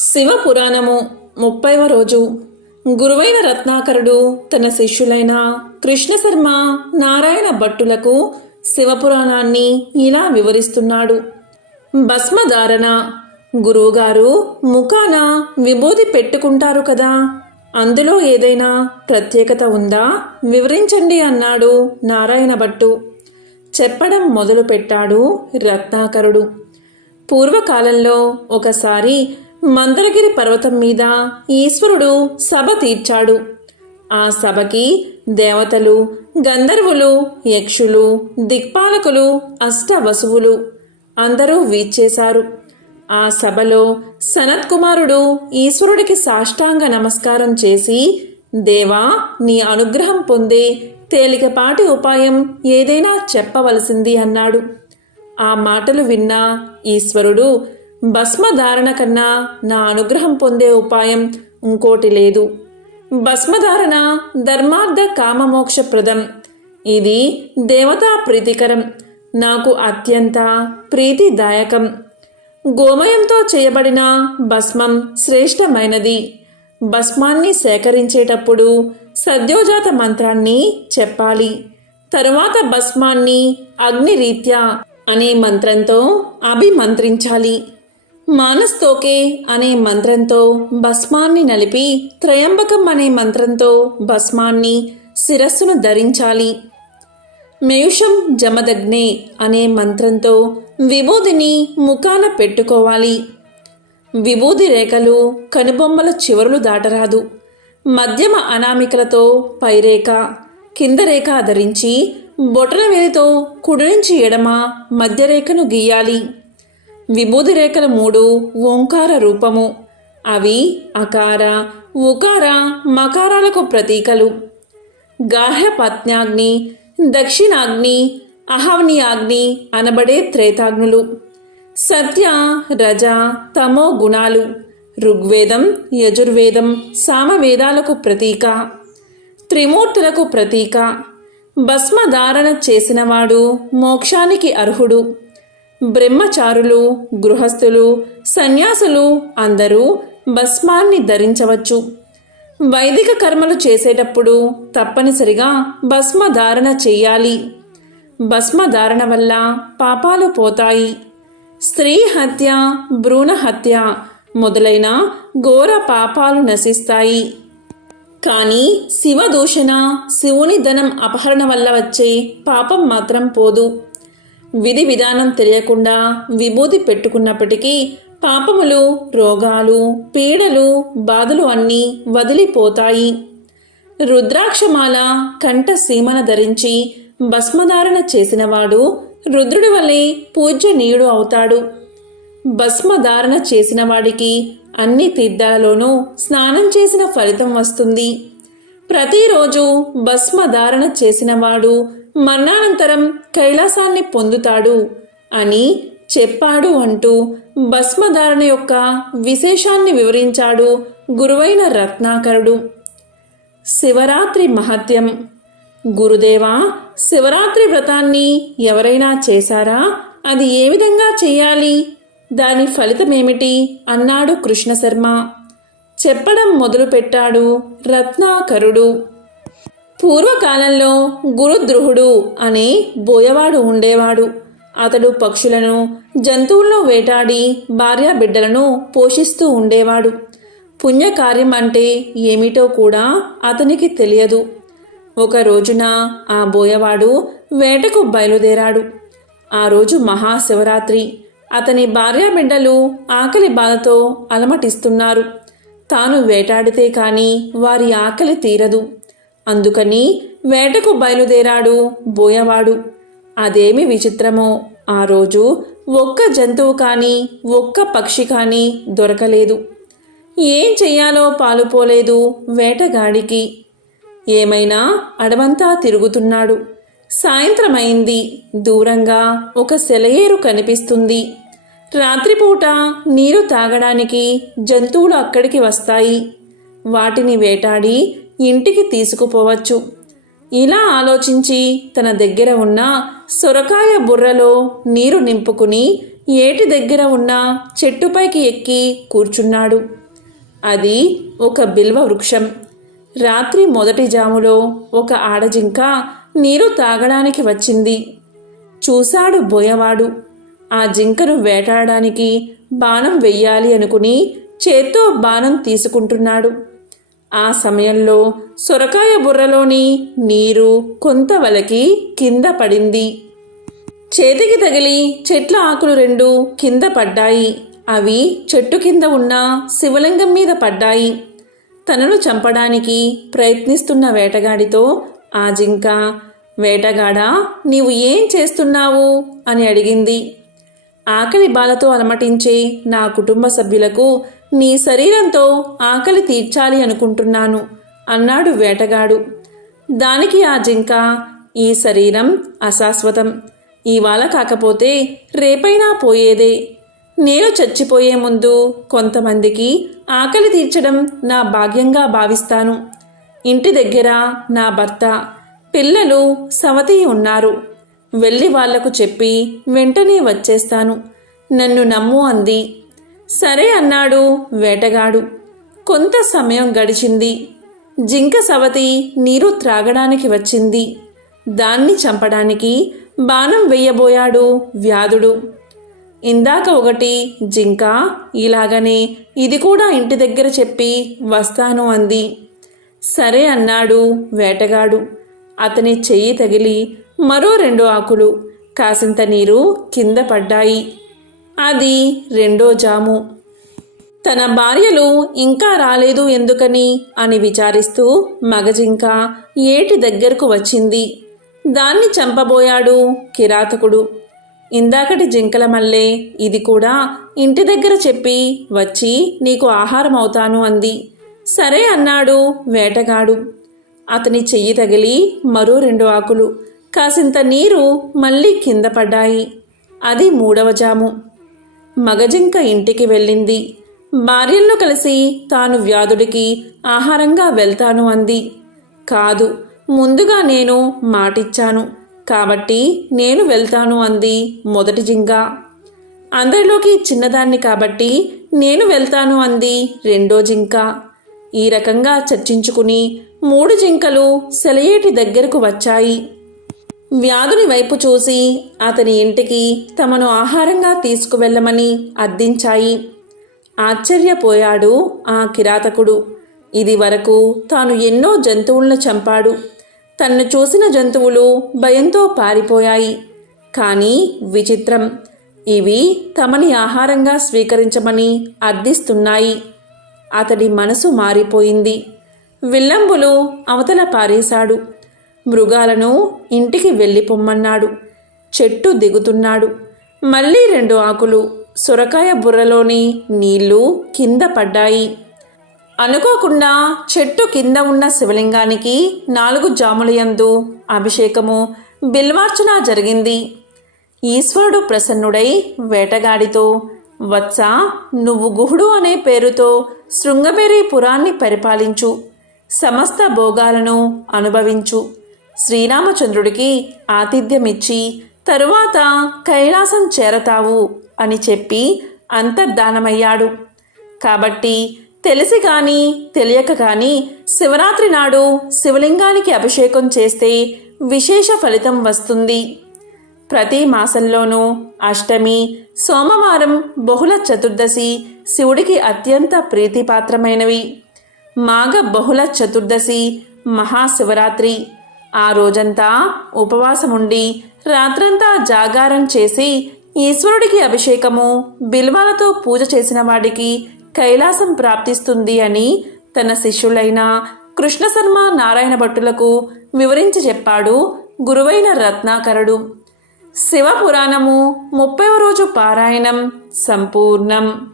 శివపురాణము ముప్పైవ రోజు. గురువైన రత్నాకరుడు తన శిష్యులైన కృష్ణశర్మ నారాయణ భట్టులకు శివపురాణాన్ని ఇలా వివరిస్తున్నాడు. భస్మధారణ గురువుగారు ముఖాన విభూది పెట్టుకుంటారు కదా అందులో ఏదైనా ప్రత్యేకత ఉందా? వివరించండి అన్నాడు నారాయణ భట్టు. చెప్పడం మొదలుపెట్టాడు రత్నాకరుడు. పూర్వకాలంలో ఒకసారి మందరగిరి పర్వతం మీద ఈశ్వరుడు సభ తీర్చాడు. ఆ సభకి దేవతలు గంధర్వులు యక్షులు దిక్పాలకులు అష్టవసువులు అందరూ వీచేశారు ఆ సభలో సనత్కుమారుడు ఈశ్వరుడికి సాష్టాంగ నమస్కారం చేసి దేవా నీ అనుగ్రహం పొందే తేలికపాటి ఉపాయం ఏదైనా చెప్పవలసింది అన్నాడు. ఆ మాటలు విన్నా ఈశ్వరుడు భస్మధారణ కన్నా నా అనుగ్రహం పొందే ఉపాయం ఇంకోటి లేదు. భస్మధారణ ధర్మార్థ కామమోక్షప్రదం. ఇది దేవతా ప్రీతికరం. నాకు అత్యంత ప్రీతిదాయకం. గోమయంతో చేయబడిన భస్మం శ్రేష్టమైనది. భస్మాన్ని సేకరించేటప్పుడు సద్యోజాత మంత్రాన్ని చెప్పాలి. తరువాత భస్మాన్ని అగ్నిరీత్యా అనే మంత్రంతో అభిమంత్రించాలి. మానస్తోకే అనే మంత్రంతో భస్మాన్ని నలిపి త్రయంబకం అనే మంత్రంతో భస్మాన్ని శిరస్సును ధరించాలి. మేషం జమదగ్నే అనే మంత్రంతో విభూదిని ముఖాన పెట్టుకోవాలి. విభూది రేఖలు కనుబొమ్మల చివరలు దాటరాదు. మధ్యమ అనామికలతో పైరేఖ కింద రేఖ ధరించి బొటన వేలితో కుడి నుంచి ఎడమ మధ్యరేఖను గీయాలి. విభూది రేఖలు మూడు ఓంకార రూపము. అవి అకార ఉకార మకారాలకు ప్రతీకలు. గార్హపత్నాగ్ని దక్షిణాగ్ని అహవ్నియాగ్ని అనబడే త్రేతాగ్నులు. సత్య రజ తమో గుణాలు. ఋగ్వేదం యజుర్వేదం సామవేదాలకు ప్రతీక. త్రిమూర్తులకు ప్రతీక. భస్మధారణ చేసినవాడు మోక్షానికి అర్హుడు. బ్రహ్మచారులు గృహస్థులు సన్యాసులు అందరూ భస్మాన్ని ధరించవచ్చు. వైదిక కర్మలు చేసేటప్పుడు తప్పనిసరిగా భస్మధారణ చెయ్యాలి భస్మధారణ వల్ల పాపాలు పోతాయి. స్త్రీ హత్య భ్రూణ హత్య మొదలైన ఘోర పాపాలు నశిస్తాయి. కానీ శివదూషణ శివుని ధనం అపహరణ వల్ల వచ్చే పాపం మాత్రం పోదు. విధి విధానం తెలియకుండా విభూతి పెట్టుకున్నప్పటికీ పాపములు రోగాలు పీడలు బాధలు అన్నీ వదిలిపోతాయి. రుద్రాక్షమాల కంఠ సీమన ధరించి భస్మధారణ చేసినవాడు రుద్రుడి వల్లే పూజ్యనీయుడు అవుతాడు. భస్మధారణ చేసిన వాడికి అన్ని తీర్థాలలోనూ స్నానం చేసిన ఫలితం వస్తుంది. ప్రతిరోజు భస్మధారణ చేసినవాడు మరణానంతరం కైలాసాన్ని పొందుతాడు అని చెప్పాడు అంటూ భస్మధారణ యొక్క విశేషాన్ని వివరించాడు గురువైన రత్నాకరుడు. శివరాత్రి మహత్యం. గురుదేవా శివరాత్రి వ్రతాన్ని ఎవరైనా చేశారా? అది ఏ విధంగా చేయాలి? దాని ఫలితమేమిటి? అన్నాడు కృష్ణశర్మ. చెప్పడం మొదలుపెట్టాడు రత్నాకరుడు. పూర్వకాలంలో గురుద్రుహుడు అనే బోయవాడు ఉండేవాడు. అతడు పక్షులను జంతువులను వేటాడి భార్యా బిడ్డలను పోషిస్తూ ఉండేవాడు. పుణ్యకార్యం అంటే ఏమిటో కూడా అతనికి తెలియదు. ఒక రోజున ఆ బోయవాడు వేటకు బయలుదేరాడు. ఆ రోజు మహాశివరాత్రి. అతని భార్య బిడ్డలు ఆకలి బాధతో అలమటిస్తున్నారు. తాను వేటాడితే కానీ వారి ఆకలి తీరదు. అందుకని వేటకు బయలుదేరాడు బోయవాడు. అదేమి విచిత్రమో ఆ రోజు ఒక్క జంతువు కానీ ఒక్క పక్షి కానీ దొరకలేదు. ఏం చెయ్యాలో పాలుపోలేదు వేటగాడికి. ఏమైనా అడవంతా తిరుగుతున్నాడు. సాయంత్రమైంది దూరంగా ఒక సెలయేరు కనిపిస్తుంది. రాత్రిపూట నీరు తాగడానికి జంతువులు అక్కడికి వస్తాయి. వాటిని వేటాడి ఇంటికి తీసుకుపోవచ్చు. ఇలా ఆలోచించి తన దగ్గర ఉన్న సొరకాయ బుర్రలో నీరు నింపుకుని ఏటి దగ్గర ఉన్న చెట్టుపైకి ఎక్కి కూర్చున్నాడు. అది ఒక బిల్వ వృక్షం. రాత్రి మొదటి జాములో ఒక ఆడజింక నీరు తాగడానికి వచ్చింది. చూశాడు బోయవాడు. ఆ జింకను వేటాడడానికి బాణం వెయ్యాలి అనుకుని చేత్తో బాణం తీసుకుంటున్నాడు. ఆ సమయంలో సొరకాయ బుర్రలోని నీరు కొంత వలకి కింద పడింది. చేతికి తగిలి చెట్ల ఆకులు రెండు కింద పడ్డాయి. అవి చెట్టు కింద ఉన్న శివలింగం మీద పడ్డాయి. తనను చంపడానికి ప్రయత్నిస్తున్న వేటగాడితో ఆ జింక వేటగాడా నీవు ఏం చేస్తున్నావు? అని అడిగింది. ఆకలి బాధతో అలమటించే నా కుటుంబ సభ్యులకు నీ శరీరంతో ఆకలి తీర్చాలి అనుకుంటున్నాను అన్నాడు వేటగాడు. దానికి ఆ జింక ఈ శరీరం అశాశ్వతం. ఇవాళ కాకపోతే రేపైనా పోయేదే. నేను చచ్చిపోయే ముందు కొంతమందికి ఆకలి తీర్చడం నా భాగ్యంగా భావిస్తాను. ఇంటి దగ్గర నా భర్త పిల్లలు సవతి ఉన్నారు. వెళ్ళి వాళ్ళకు చెప్పి వెంటనే వచ్చేస్తాను. నన్ను నమ్ము అంది. సరే అన్నాడు వేటగాడు. కొంత సమయం గడిచింది. జింక సవతి నీరు త్రాగడానికి వచ్చింది. దాన్ని చంపడానికి బాణం వెయ్యబోయాడు వ్యాధుడు. ఇందాక ఒకటి జింక ఇలాగనే ఇది కూడా ఇంటి దగ్గర చెప్పి వస్తాను అంది. సరే అన్నాడు వేటగాడు. అతని చెయ్యి తగిలి మరో రెండు ఆకులు కాసింత నీరు కింద పడ్డాయి. అది రెండో జాము. తన భార్యలు ఇంకా రాలేదు ఎందుకని? అని విచారిస్తూ మగజింక ఏటి దగ్గరకు వచ్చింది? దాన్ని చంపబోయాడు కిరాతకుడు. ఇందాకటి జింకల మల్లె ఇది కూడా ఇంటి దగ్గర చెప్పి వచ్చి నీకు ఆహారం అవుతాను అంది. సరే అన్నాడు వేటగాడు. అతని చెయ్యి తగిలి మరో రెండు ఆకులు. కాసింత నీరు మళ్ళీ కింద పడ్డాయి. అది మూడవ జాము. మగజింక ఇంటికి వెళ్ళింది. భార్యలను కలిసి తాను వ్యాధుడికి ఆహారంగా వెళ్తాను అంది. కాదు ముందుగా నేను మాటిచ్చాను. కాబట్టి నేను వెళ్తాను అంది మొదటి జింక. అందరిలోకి చిన్నదాన్ని కాబట్టి నేను వెళ్తాను అంది రెండో జింక. ఈ రకంగా చర్చించుకుని మూడు జింకలు సెలయేటి దగ్గరకు వచ్చాయి. వ్యాధుని వైపు చూసి అతని ఇంటికి తమను ఆహారంగా తీసుకువెళ్ళమని అర్థించాయి. ఆశ్చర్యపోయాడు ఆ కిరాతకుడు. ఇది వరకు తాను ఎన్నో జంతువులను చంపాడు. తన్ను చూసిన జంతువులు భయంతో పారిపోయాయి. కానీ విచిత్రం. ఇవి తమని ఆహారంగా స్వీకరించమని అర్థిస్తున్నాయి. అతడి మనసు మారిపోయింది. విల్లంబులు అవతల పారేశాడు. మృగాలను ఇంటికి వెళ్ళి పొమ్మన్నాడు చెట్టు దిగుతున్నాడు. మళ్ళీ రెండు ఆకులు సొరకాయ బుర్రలోని నీళ్ళు కింద పడ్డాయి. అనుకోకుండా చెట్టు కింద ఉన్న శివలింగానికి నాలుగు జాములయందు అభిషేకము బిల్వార్చన జరిగింది. ఈశ్వరుడు ప్రసన్నుడై వేటగాడితో వత్స నువ్వు గుహుడు అనే పేరుతో శృంగబేరి పురాన్ని పరిపాలించు. సమస్త భోగాలను అనుభవించు. శ్రీరామచంద్రుడికి ఆతిథ్యమిచ్చి తరువాత కైలాసం చేరతావు అని చెప్పి అంతర్ధానమయ్యాడు. కాబట్టి తెలిసి కానీ తెలియక కానీ శివరాత్రి నాడు శివలింగానికి అభిషేకం చేస్తే విశేష ఫలితం వస్తుంది. ప్రతి మాసంలోనూ అష్టమి సోమవారం బహుళ చతుర్దశి శివుడికి అత్యంత ప్రీతిపాత్రమైనవి. మాఘ బహుళ చతుర్దశి మహాశివరాత్రి. ఆ రోజంతా ఉపవాసముండి రాత్రంతా జాగారం చేసి ఈశ్వరుడికి అభిషేకము బిల్వాలతో పూజ చేసిన వాడికి కైలాసం ప్రాప్తిస్తుంది అని తన శిష్యులైన కృష్ణశర్మ నారాయణ భట్టులకు వివరించి చెప్పాడు గురువైన రత్నాకరుడు. శివపురాణము ముప్పైవ రోజు పారాయణం సంపూర్ణం.